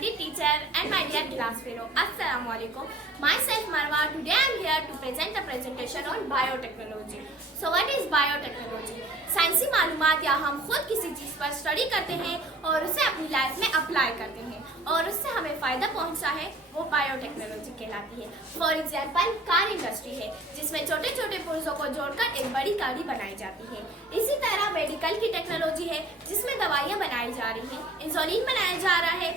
lovely teacher and my dear class fellow. Assalamu alaikum. Myself Marwa. Today I am here to present a presentation on biotechnology. So what is biotechnology? साइंसी मालूमात या हम खुद किसी चीज़ पर study करते हैं और उसे अपनी लाइफ में अप्लाई करते हैं और उससे हमें फ़ायदा पहुंचता है, वो बायोटेक्नोलॉजी कहलाती है। फॉर एग्जांपल कार इंडस्ट्री है जिसमें छोटे छोटे पुर्जों को जोड़कर एक बड़ी गाड़ी बनाई जाती है। इसी तरह मेडिकल की टेक्नोलॉजी है जिसमें दवाइयाँ बनाई जा रही हैं, इंसुलिन बनाया जा रहा है,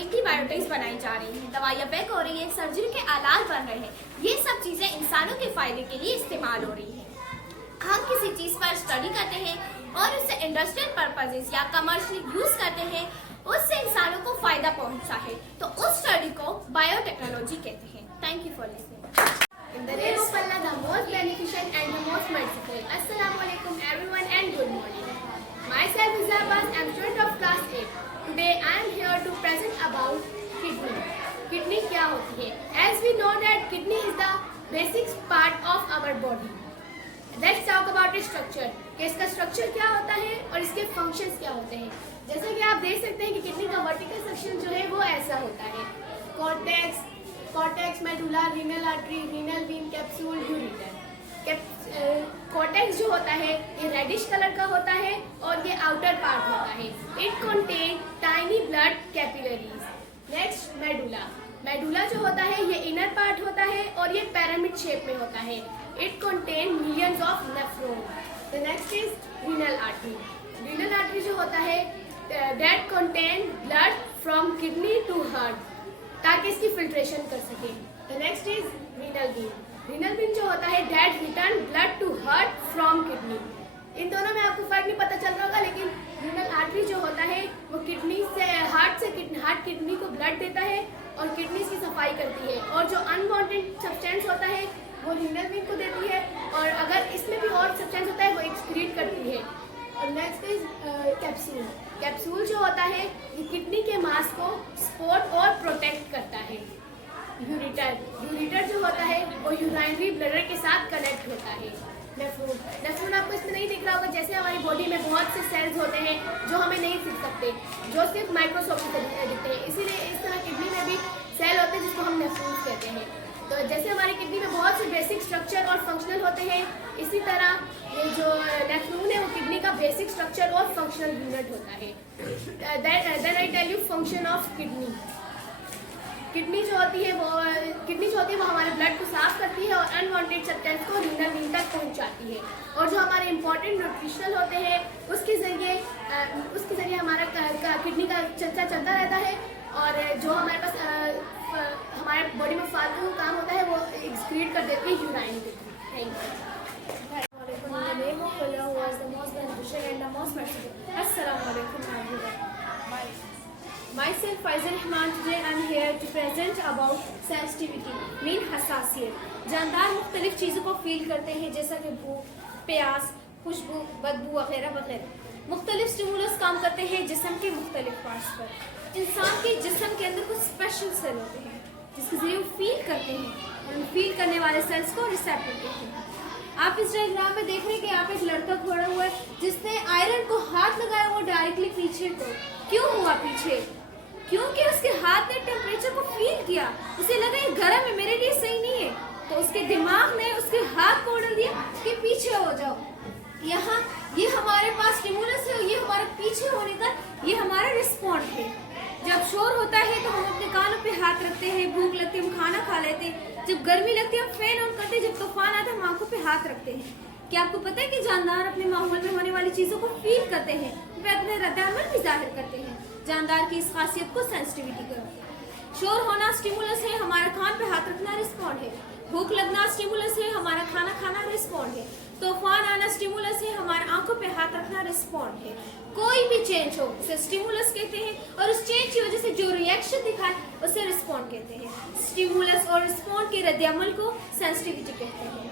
एंटीबायोटिक्स बनाई जा रही हैं, दवाइयाँ पैक हो रही हैं, सर्जरी के आलात बन रहे हैं। ये सब चीज़ें इंसानों के फ़ायदे के लिए इस्तेमाल हो रही हैं। हम किसी चीज़ पर स्टडी करते हैं और उसे इंडस्ट्रियल पर्पजेस या कमर्शियल यूज़ करते हैं, उससे इंसानों को फ़ायदा पहुंचता है, तो उस स्टडी को बायोटेक्नोलॉजी कहते हैं। Thank you for listening. In the name of Allah, the most beneficent and the most merciful. Assalamu alaikum everyone and good morning. Myself is Abbas, I am student of class 8. Today I am here to present about kidney. Kidney क्या होती है? As we know that kidney is the basic part of our body. Let's talk about its structure. कि इसका structure क्या होता है और इसके फंक्शंस क्या होते हैं। जैसे कि आप देख सकते हैं कि किडनी का वर्टिकल सेक्शन जो है वो ऐसा होता है। Cortex, medulla, renal artery, renal vein, capsule, ureter. Cortex जो होता है ये रेडिश कलर का होता है और ये आउटर पार्ट होता है। It contain tiny blood capillaries. Next medulla जो होता है ये इनर पार्ट होता है और ये पिरामिड शेप में होता है। It contain millions of nephrons. The next is renal artery. Renal artery जो होता है that contain blood from kidney to heart ताकि इसकी फिल्ट्रेशन कर सके। The next is renal vein. Renal vein जो होता है that return blood to heart from kidney. इन दोनों में आपको फर्क नहीं पता चल रहा होगा, लेकिन renal artery जो होता है वो किडनी से हार्ट किडनी को ब्लड देता है और किडनी की सफाई करती है, और जो अनवांटेड सब्सटेंस होता है वो रीनल वेन को देती है, और अगर इसमें भी और सब्सटेंस होता है वो एक्सक्रीट करती है। और नेक्स्ट इज कैप्सूल जो होता है ये किडनी के मांस को सपोर्ट और प्रोटेक्ट करता है। यूरेटर जो होता है वो यूराइनरी ब्लडर के साथ कनेक्ट होता है। नेफ्रॉन आपको इसमें नहीं दिख रहा होगा। जैसे हमारी बॉडी में बहुत से सेल्स होते हैं जो हमें नहीं दिख सकते, जो सिर्फ माइक्रोस्कोप से दिखते हैं, इसीलिए इस तरह किडनी में भी सेल होते हैं जिसको हम नेफ्रॉन कहते हैं। तो जैसे हमारी किडनी में बहुत से बेसिक स्ट्रक्चर और फंक्शनल होते हैं, इसी तरह ये जो नेफ्रॉन है वो किडनी का बेसिक स्ट्रक्चर और फंक्शनल यूनिट होता है। Then I tell you function of kidney. Kidney जो होती है वो हमारे ब्लड को साफ करती है और अनवांटेड सब्सटेंस को रीनल वेन तक पहुंचाती है, और जो हमारे इंपॉर्टेंट न्यूट्रिशनल होते हैं उसके जरिए हमारा किडनी का चलता रहता है, और जो हमारे पास हमारे बॉडी में फालतू काम होता है वो एक्सक्रीट कर देती है यूराइन के through. Thank you. Myself Faizal Rahman. Today I am here to present about sensitivity, mean हसासियत। जानदार मुख्तलिफ चीज़ों को फील करते हैं, जैसा कि भूख, प्यास, खुशबू, बदबू वगैरह वगैरह। मुख्तलिफ स्टिमुलस काम करते हैं जिस्म के मुख्तलिफ पार्ट्स पर। इंसान के जिस्म के अंदर कुछ स्पेशल सेल होते हैं जिसके जरिए वो फील करते हैं, और उन फील करने वाले सेल्स को रिसेप्टर कहते हैं। आप इस डायग्राम में देख रहे हैं कि यहाँ पे एक लड़का खड़ा हुआ है जिसने आयरन को हाथ लगाया हुआ डायरेक्टली पीछे को। क्यों हुआ पीछे? क्योंकि उसके हाथ ने टेम्परेचर को फील किया, उसे लगा ये गर्म है, मेरे लिए सही नहीं है, तो उसके दिमाग ने उसके हाथ को ऑर्डर दिया कि पीछे हो जाओ। यहाँ ये हमारे पास स्टिमुलस है, ये हमारे पीछे होने का ये हमारा रिस्पॉन्ड है। जब शोर होता है तो हम अपने कानों पे हाथ रखते हैं, भूख लगती है हम खाना खा लेते हैं, जब गर्मी लगती है हम फैन ऑन करते हैं, जब तूफान आता है हम आंखों पे हाथ रखते हैं। क्या आपको पता है कि जानदार अपने माहौल में होने वाली चीज़ों को फील करते हैं, वे अपने रद्द-ए-अमल भी जाहिर करते हैं। जानदार की इस खासियत को सेंसिटिविटी कहते हैं। शोर होना स्टिमुलस है, हमारा कान पे हाथ रखना रिस्पॉन्ड है। भूख लगना स्टिमुलस है, हमारा खाना खाना रिस्पॉन्ड है। तूफान आना स्टिमुलस है, हमारे आंखों पे हाथ रखना रिस्पॉन्ड है। कोई भी चेंज हो उसे स्टिमुलस कहते हैं, और उस चेंज की वजह से जो रिएक्शन दिखाए उसे रिस्पॉन्ड कहते हैं। स्टिमुलस और रिस्पॉन्ड के रद्द-ए-अमल को सेंसिटिविटी कहते हैं।